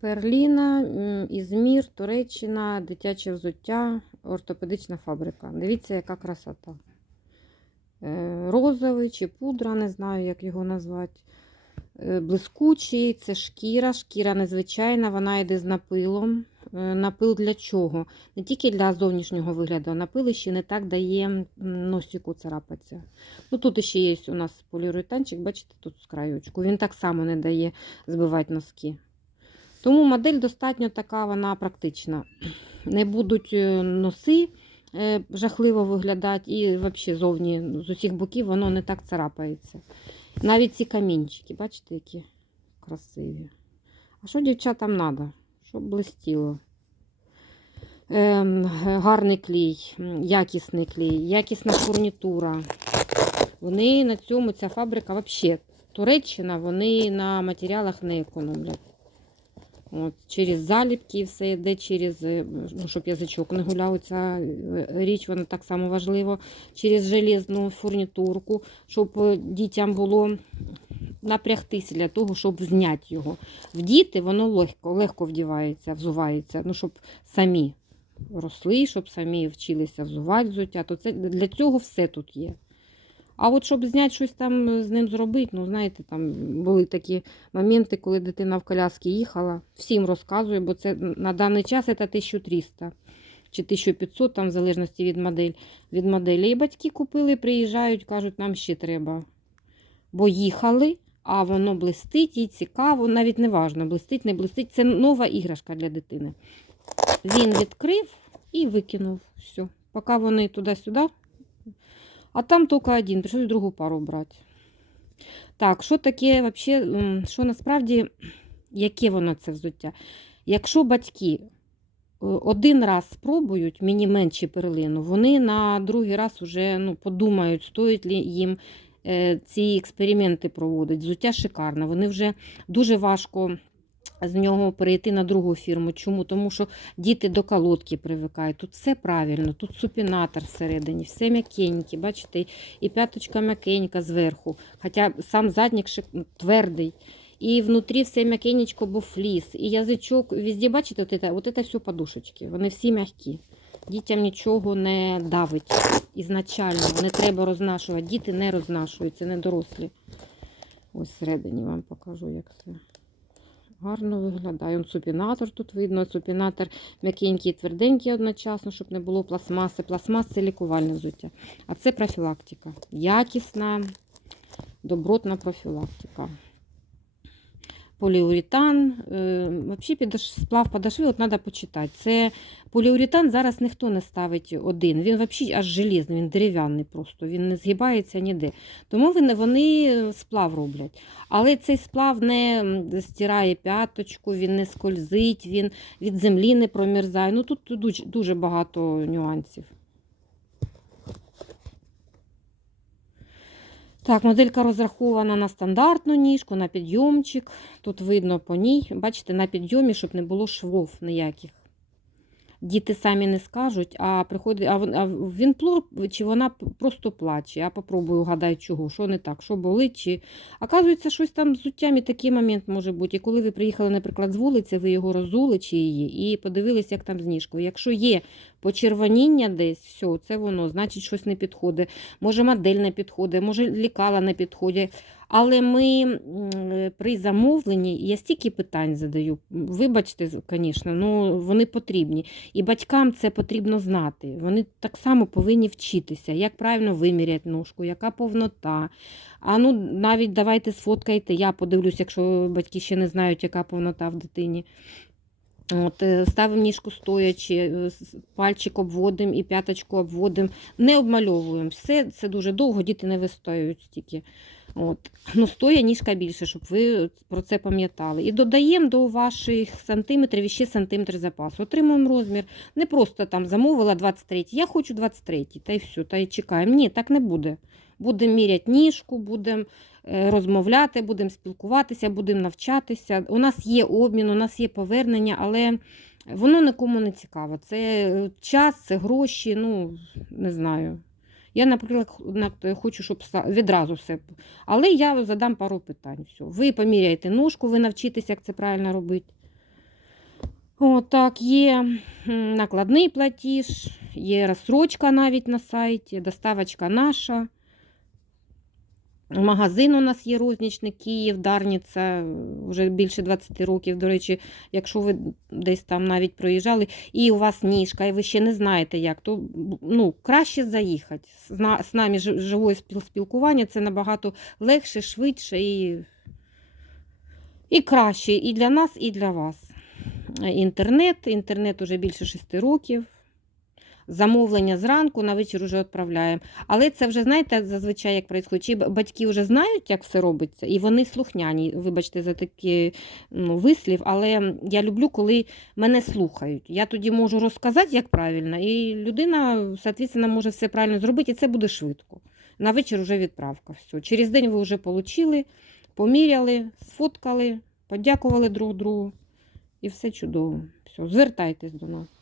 Перліна, Ізмір, Туреччина, дитяче взуття, ортопедична фабрика. Дивіться, яка красота. Е, Розовий чи пудра, не знаю, як його назвати. Е, Блискучий, це шкіра. Шкіра незвичайна, вона йде з напилом. Е, Напил для чого? Не тільки для зовнішнього вигляду, а напил ще не так дає носику царапатися. Ну, тут ще є у нас поліуретанчик, бачите, тут з краючку. Він так само не дає збивати носки. Тому модель достатньо така, вона практична. Не будуть е, носи е, жахливо виглядати, і взагалі зовні з усіх боків воно не так царапається. Навіть ці камінчики, бачите, які красиві. А що дівчатам треба? Щоб блистіло. Ем, гарний клей, якісний клей, якісна фурнітура. Вони на цьому, ця фабрика взагалі, Туреччина, вони на матеріалах не економлять. От, через заліпки все йде, через, е, ну, щоб язичок не гуляв, ця е, річ, вона так само важлива, через железну фурнітурку, щоб е, дітям було напрягтися для того, щоб зняти його. В діти воно легко, легко вдівається, взувається, ну, щоб самі росли, щоб самі вчилися взувати взуття. То це, для цього все тут є. А от щоб зняти щось там з ним зробити, ну знаєте, там були такі моменти, коли дитина в коляскі їхала. Всім розказую, бо це на даний час це 1300 чи 1500, там в залежності від модель, від моделі. І батьки купили, приїжджають, кажуть, нам ще треба. Бо їхали, а воно блистить і цікаво, навіть не важно, блистить, не блистить. Це нова іграшка для дитини. Він відкрив і викинув. Все. Поки вони туди-сюди. А там тільки один, прийшлось другу пару брати. Так, що таке, вообще, що насправді, яке воно це взуття? Якщо батьки е, один раз спробують мені менші перлину, вони на другий раз вже ну, подумають, стоїть ли їм е, ці експерименти проводити. Взуття шикарне. Вони вже дуже важко з нього перейти на другу фірму. Чому? Тому що діти до колодки привикають. Тут все правильно, тут супінатор всередині, все м'якеньке, бачите, і п'яточка м'якенька зверху. Хоча сам заднік шик- твердий. І внутрі все м'якенечко, бо фліс, і язичок, везде, бачите, от це, от це все подушечки, вони всі м'які. Дітям нічого не давить ізначально, не треба рознашувати. Діти не рознашуються, не дорослі. Ось всередині вам покажу, як це гарно виглядає. Он супінатор тут видно. Супінатор м'якенький і тверденький одночасно, щоб не було пластмаси. Пластмас це лікувальне взуття. А це профілактика. Якісна, добротна профілактика. Поліуретан. Е, Взагалі сплав подошви, от треба почитати. Це поліуретан зараз ніхто не ставить один. Він взагалі аж железний, він дерев'яний просто, він не згибається ніде. Тому вони, вони сплав роблять. Але цей сплав не стирає п'яточку, він не скользить, він від землі не промерзає. Ну тут дуже багато нюансів. Так, моделька розрахована на стандартну ніжку, на підйомчик. Тут видно по ній. Бачите, на підйомі, щоб не було швов ніяких. Діти самі не скажуть, а приходить, а він, а він пло- чи вона просто плаче. Я попробую угадати, чого, що не так, що болить. Чи... Оказується, щось там з зуттям і такий момент може бути. І коли ви приїхали, наприклад, з вулиці, ви його розули чи її, і подивилися, як там з ніжкою. Якщо є почервоніння десь, все, це воно, значить, щось не підходить. Може, модель не підходить, може, лікала не підходить. Але ми при замовленні, я стільки питань задаю. Вибачте, звісно, ну вони потрібні. І батькам це потрібно знати. Вони так само повинні вчитися, як правильно виміряти ножку, яка повнота. А ну навіть давайте сфоткайте, я подивлюсь, якщо батьки ще не знають, яка повнота в дитині. От, е, ставимо ніжку стоячи, е, пальчик обводимо і п'яточку обводимо. Не обмальовуємо. Все це дуже довго, діти не вистоюють стільки. От. Ну, стоя ніжка більше, щоб ви про це пам'ятали. І додаємо до ваших сантиметрів ще сантиметр запасу. Отримуємо розмір. Не просто там замовила 23, я хочу 23, та й все, та й чекаємо. Ні, так не буде. Будемо міряти ніжку, будемо розмовляти, будемо спілкуватися, будемо навчатися. У нас є обмін, у нас є повернення, але воно нікому не цікаво. Це е, час, це гроші, ну не знаю. Я, наприклад, хочу, щоб відразу все. Але я задам пару питань. Все. Ви поміряєте ножку, ви навчитеся, як це правильно робити. О, так, є накладний платіж, є розсрочка навіть на сайті, доставочка наша. Магазин у нас є рознічний Київ, Дарниця, вже більше 20 років. До речі, якщо ви десь там навіть проїжджали, і у вас ніжка, і ви ще не знаєте як, то ну, краще заїхати. З, нами жи- живое спіл- спілкування це набагато легше, швидше і, і краще і для нас, і для вас. Інтернет, інтернет уже більше 6 років. Замовлення зранку, на вечір вже відправляємо. Але це вже, знаєте, зазвичай як відбувається, чи батьки вже знають, як все робиться, і вони слухняні, вибачте за такий ну, вислів, але я люблю, коли мене слухають. Я тоді можу розказати, як правильно, і людина, соответственно, може все правильно зробити, і це буде швидко. На вечір вже відправка. Все. Через день ви вже отримали, поміряли, сфоткали, подякували друг другу, і все чудово. Все, звертайтесь до нас.